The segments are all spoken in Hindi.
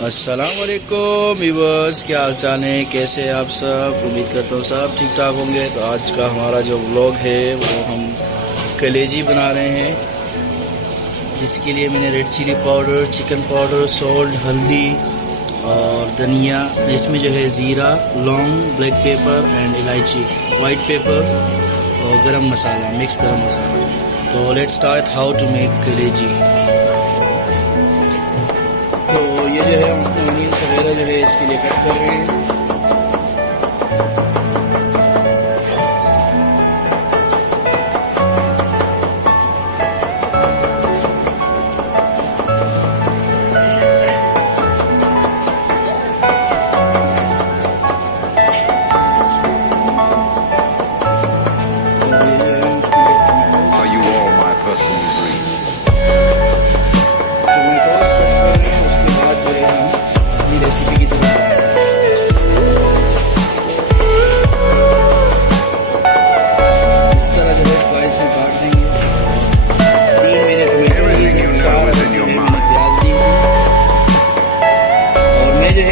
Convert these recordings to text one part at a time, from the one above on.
अस्सलाम वालेकुम व्यूअर्स, क्या हाल चाल है, कैसे हैं आप सब। उम्मीद करता हूँ सब ठीक ठाक होंगे। तो आज का हमारा जो व्लॉग है वो हम कलेजी बना रहे हैं, जिसके लिए मैंने red chilli powder, chicken powder, salt, हल्दी और धनिया, इसमें जो है ज़ीरा, लौंग, ब्लैक पेपर एंड इलायची, वाइट पेपर और गरम मसाला, मिक्स गरम मसाला। तो let's start how to make kaleji. तो ये जो है हम अपने अनियंस वगैरह जो है इसके लिए कट कर रहे हैं।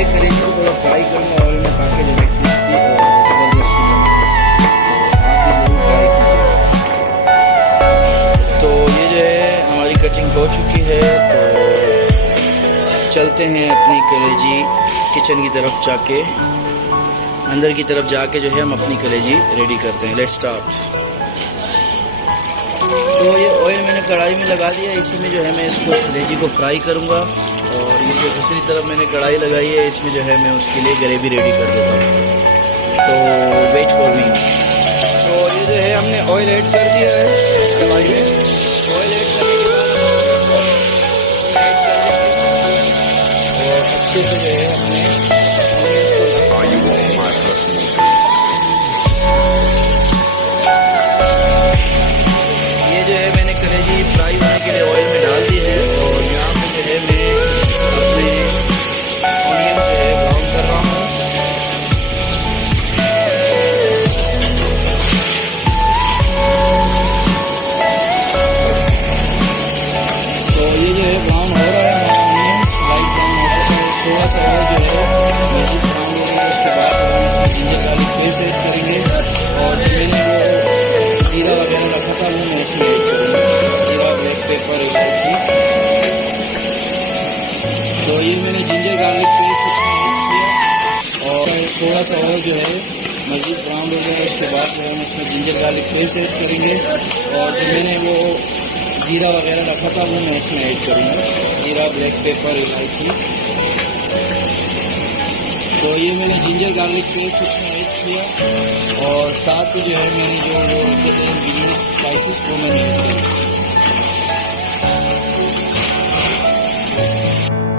कलेजी को थोड़ा फ्राई करूँगा ऑयल में, ताकि जो है क्रिस्पी और ज़बरदस्त सी बने। आप भी ज़रूर ट्राई कीजिए। तो ये जो है हमारी कटिंग हो चुकी है। तो चलते हैं अपनी कलेजी किचन की तरफ जाके, अंदर की तरफ जाके जो है हम अपनी कलेजी रेडी करते हैं। Let's start. तो ये ऑयल मैंने कढ़ाई में लगा दिया, इसी में जो है मैं इसको कलेजी को फ्राई करूँगा। और ये जो दूसरी तरफ मैंने कढ़ाई लगाई है, इसमें जो है मैं उसके लिए ग्रेवी रेडी कर देता हूँ। तो वेट फॉर मी। तो ये जो है हमने ऑयल ऐड कर दिया है कढ़ाई में। ऑयल ऐड करने के बाद ऐड कर देंगे और अच्छे से जो है अपने ये जो है मैंने कलेजी फ्राई होने के लिए ऑयल में डाल दी है। और यहाँ पे जो है मैं अपने ऑनियन जो है ब्राउन कर रहा हूँ। तो ये जो है ब्राउन हो रहा है, ऑनियंस वाइट ब्राउन हो चुका है। थोड़ा सा और जो है म्यूजिक ब्राउन हो रहा है। उसके बाद हम इसमें जिंजर गार्लिक पेस्ट ऐड करेंगे। और जो मैंने वो ज़ीरा वगैरह रखा था वो मैं इसमें ऐड करूँगा, ज़ीरा, ब्लैक पेपर, इलायची। तो ये मैंने जिंजर गार्लिक पेस्ट इसमें ऐड किया और थोड़ा सा और जो है मज़ीद ब्राउन हो जाए। उसके बाद जो है हम इसमें जिंजर गार्लिक पेस्ट ऐड करेंगे। और जो मैंने वो ज़ीरा वगैरह रखा था वो मैं इसमें ऐड करूँगा, ज़ीरा, ब्लैक पेपर, इलायची। तो ये मैंने जिंजर गार्लिक पेस्ट इसमें ऐड किया और साथ में जो है मैंने जो इंग्रीडियंट्स स्पाइसेस वो मैंने ऐड किया।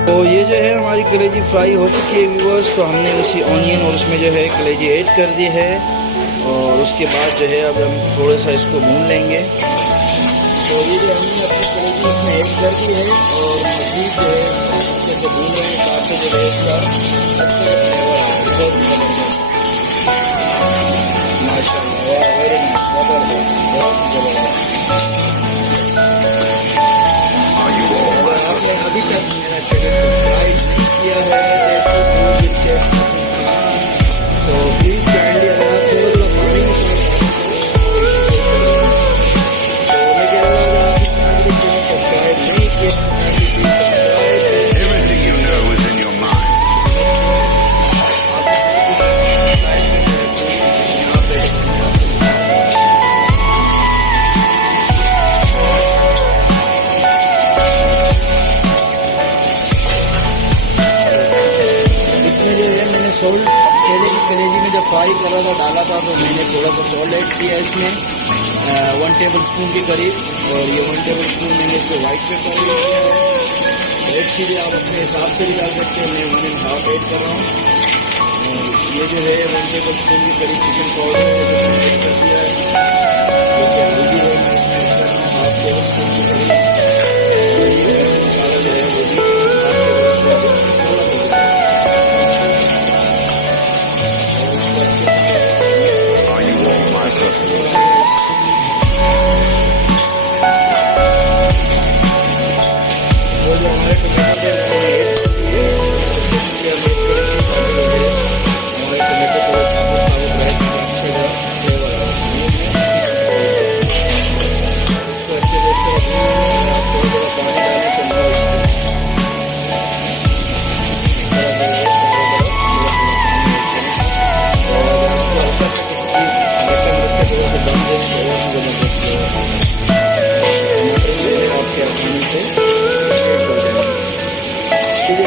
तो ये जो है हमारी कलेजी फ्राई हो चुकी है व्यूअर्स। तो हमने उसी ऑनियन और उसमें जो है कलेजी ऐड कर दी है। और उसके बाद जो है अब हम थोड़ा सा इसको भून लेंगे। तो ये जो हमने अपनी कलेजी इसमें ऐड कर दी है और मज़ीद जो है अच्छे से भून रहे हैं, ताकि जो है इसका अच्छा फ्लेवर आए। माशाल्लाह, वेरी नाइस, बहुत ज़बरदस्त। आपने अभी तक मेरा चैनल सब्सक्राइब नहीं किया है तो प्लीज़ काइंडली, अगर आप थोड़ा पानी में तो मैं कह रहा हूँ आपने चैनल सब्सक्राइब नहीं किया, Everything you know is in your mind. इसमें जो है मैंने सॉल्ट पहले की कलेजी में जब फ्राई कर रहा था डाला था, तो मैंने थोड़ा सा सॉल्ट ऐड किया इसमें 1 टेबल स्पून के करीब। और ये 1 टेबल स्पून मैंने इसमें वाइट पेपर ऐड किया है। रेड चिली आप अपने हिसाब से भी डाल सकते हैं, मैं 1.5 ऐड कर रहा हूँ। और ये जो है 1 टेबल स्पून के करीब चिकन पाउडर ऐड कर दिया है। जैसे हल्दी है मैं इसमें ऐड कर रहा हूँ 1/2 टेबल स्पून के करीब। और ये गरम मसाला जो है वो भी 1/2 टेबल स्पून थोड़ा सा। Are you all my personal? वो जो हमारे टमाटर थे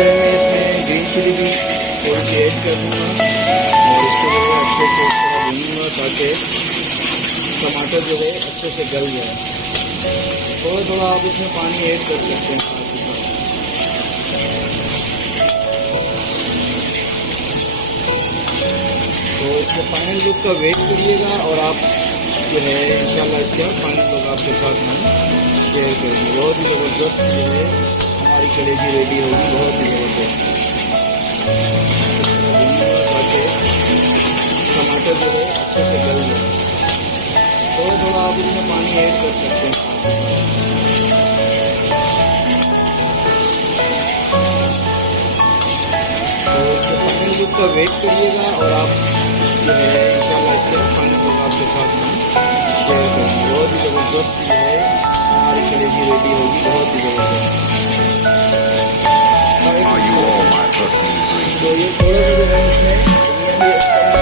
जो है मैं इसमें ग्रीन चिली भी थोड़ी सी ऐड कर दूँगा और इसको जो है अच्छे से भूनूँगा ताकि टमाटर जो है अच्छे से गल जाए। थोड़ा थोड़ा आप इसमें पानी ऐड कर सकते हैं साथ ही साथ। तो इसके फाइनल लुक का वेट करिएगा और आप जो है इंशाल्लाह इसका फाइनल लुक आपके साथ हम शेयर करेंगे। बहुत ही ज़बरदस्त जो है हमारी कलेजी रेडी होगी, बहुत ही ज़बरदस्त। ताकि टमाटर जो है अच्छे से गल जाए। थोड़ा थोड़ा आप इसमें पानी ऐड कर सकते हैं। तो इसके फाइनल लुक का वेट करिएगा और आप जो है इंशाल्लाह इसके फाइनल लुक आपके साथ हम शेयर करेंगे। बहुत ही ज़बरदस्त जो है हमारी कलेजी रेडी होगी, बहुत ही ज़बरदस्त। Are you all my personal dreams? तो ये थोड़ा सा जो है इसमें धनिया भी ऐड करेंगे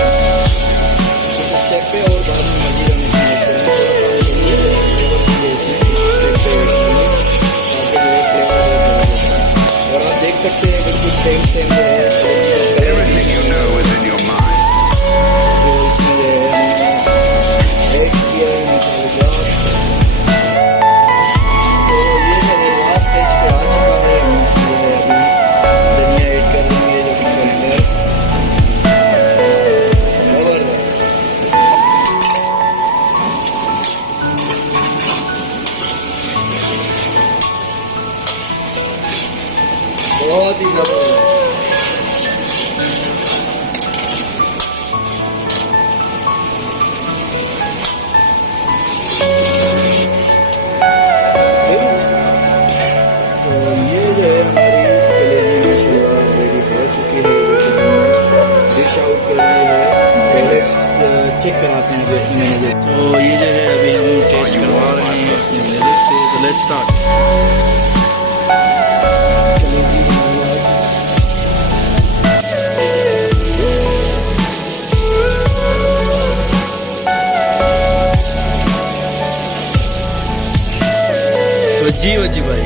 इस स्टेप पे और बाद में मर्जी का मिक्स ऐड करेंगे। थोड़ा सा धनिया फ्लेवर के लिए इसमें इस स्टेप पे ऐड करेंगे ताकि जो है फ्लेवर बहुत ज़बरदस्त। और आप देख सकते हैं बिल्कुल सेम सेम जो है Everything you know is in your mind. जो इसमें जो है हमने ऐड किया है मसालेदार। तो ये जो है लास्ट स्टेज पे आ चुका है। हम इसमें जो है अभी धनिया ऐड कर देंगे जो कि करेंगे ज़बरदस्त। बहुत ही ज़बरदस्त। तो ये जो है हमारी कलेजी माशाल्लाह रेडी हो चुकी है। डिश आउट कर दी है। पहले चेक कराते हैं अभी मैनेजर। तो ये जो है अभी हम टेस्ट करवा रहे हैं अपने मैनेजर से। तो लेट्स स्टार्ट। कलेजी जी वजी भाई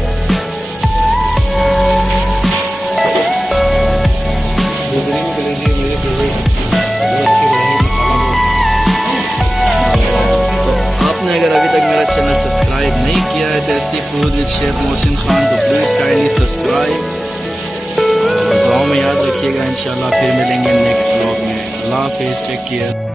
बेहतरीन कलेजी मेरे फेवरेट। तो आपने अगर अभी तक मेरा चैनल सब्सक्राइब नहीं किया है tasty food with chef mohsin Khan तो प्लीज़ काइंडली सब्सक्राइब। दुआओं में याद रखिएगा। इंशाल्लाह फिर मिलेंगे नेक्स्ट व्लॉग में। अल्लाह हाफिज़, टेक केयर।